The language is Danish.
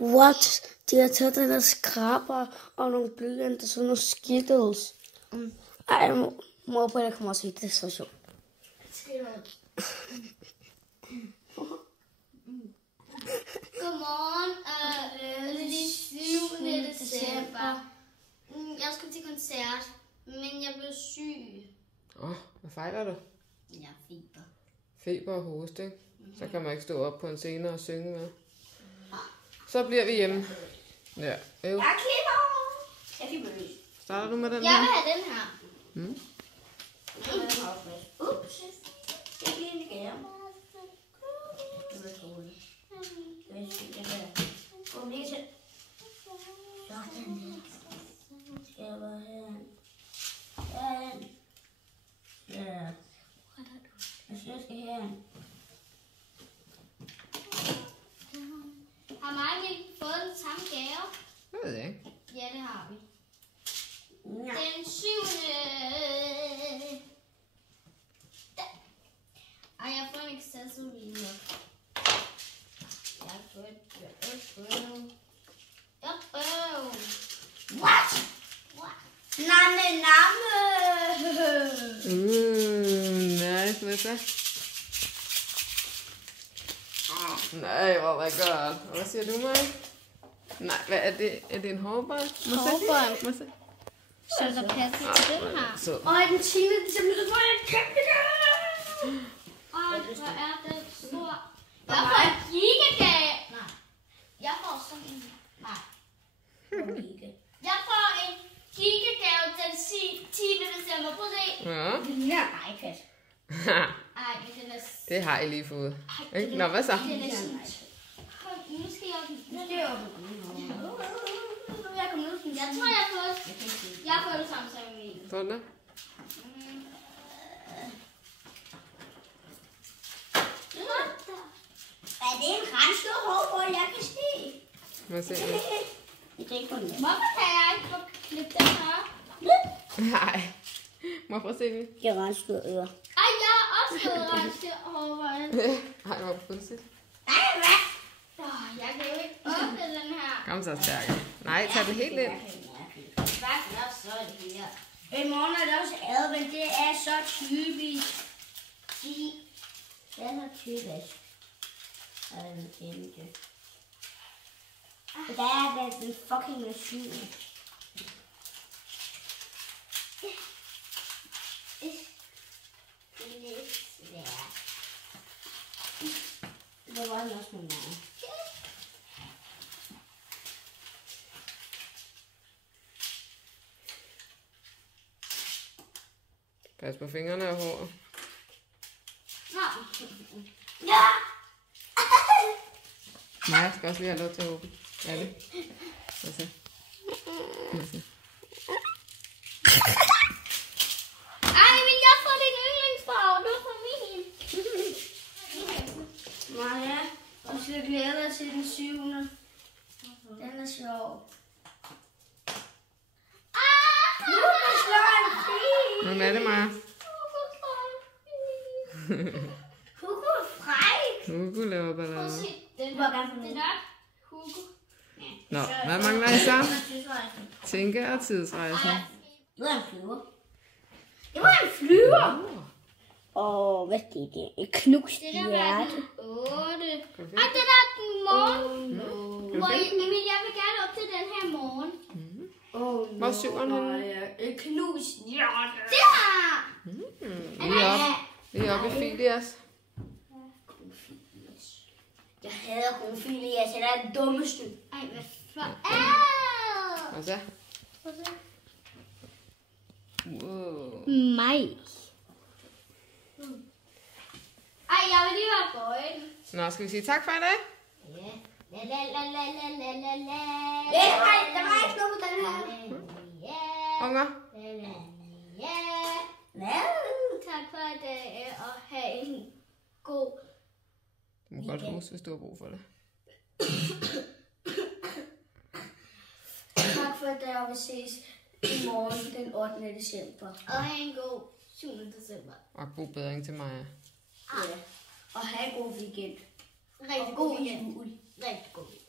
What? De har taget den der skraber og nogle blyanter, sådan nogle Skittles. Ej, mor på, jeg kommer også hit, det er så sjovt. Godmorgen, det er 7. december. Jeg skal til koncert, men jeg blev syg. Hvad fejler du? Jeg har feber. Feber og hoste, ikke? Så kan man ikke stå op på en scene og synge med. Så bliver vi hjemme. Ja. Jeg klipper. Jeg klipper løs. Starter du med den Jeg her? vil have den her. Ups. Jeg giver en gave. Det var troligt. Kom lige til. Sådan der. Skal jeg være herhen? Herhen. Ja. Jeg skal herhen. Har mig fået den samme gave? Jeg ved ikke. Ja, det har vi. Ja. Den 7. Ej, jeg får en accessory. What? Namme. Nice, hvad så? Nej, hvor var godt. Hvad siger du, Maja? Nej, hvad er det? Er det en hårbånd? Hårbånd. Må se. Så der passer til den her. Så. Den 10. december, så får jeg en kæmpe gave. Ej, hvor er den stor. Jeg får en gigagave. Nej. Jeg får sådan en. Nej. Jeg får en gigagave den 10. december. Prøv at se. Ja. Den her iPad. Ej, men den er... Det har I lige fået. Ikke? Nå, hvad så? Den er sygt. Kom, nu skal jeg op. Jeg kommer ud. Jeg tror, jeg har fået det samme som Emil. Sådan der. Er det en ret stor hårbold, jeg kan se? Må se. Jeg kan ikke få den. Hvorfor kan jeg ikke få klippet den her? Nej. Må jeg prøve at se den? Jeg har ret store ører. Ej, jeg har også fået rensket hårvejl. Ej, hvor pudsigt. Ej, hvad? Jeg kan jo ikke åbne den her. Kom så stærkere. Nej, tag den helt ind. Hvad er så det her? I morgen er det også advent. Det er så typisk. Det er så typisk. Der er den fucking maskine. Det var også med mig. Pas på fingrene og håret. Ja! Nej, jeg skal også lige have lov til at åbne. Hvad er det? Lad os se. Lad os se. Ej, men jeg får din yndlingsfarve. Du får min. Maja, du skal glæde dig til den 7. Den er sjov. Nu kan du slå en fri. Hvad er det, Maja? Hugo er fræk. Hugo laver ballade. Den Hvor gerne den er Hugo. Nå, hvad mangler I så? Tidsrejsen. Tænke og tidsrejsen. Det var en flyver. Det var en flyver. Hvad skete det? Et knust Det der var hjerte. den 8. Ej, den er den morgen. Hvor Emil, jeg vil gerne op til den her morgen. Hvor er 7'eren henne? Et knust hjerte. Der! Vi er oppe i Filias. Jeg hader Konfilias. Det er det dummeste. Ej, hvad flot. Hvad så? Wow. Mig. Ej, jeg vil lige være bøjen. Nå, skal vi sige tak for i dag? Ja. La la la la la la la la. Der var ikke noget på den her. Unger? Tak for i dag, og have en god... Du må godt huske, hvis du har brug for det. Tak for i dag, og vi ses i morgen den 8. december. Og have en god 7. december. Og god bedring til mig. Ja. Og have en god weekend. Rigtig Og god god weekend. jul. Rigtig god weekend.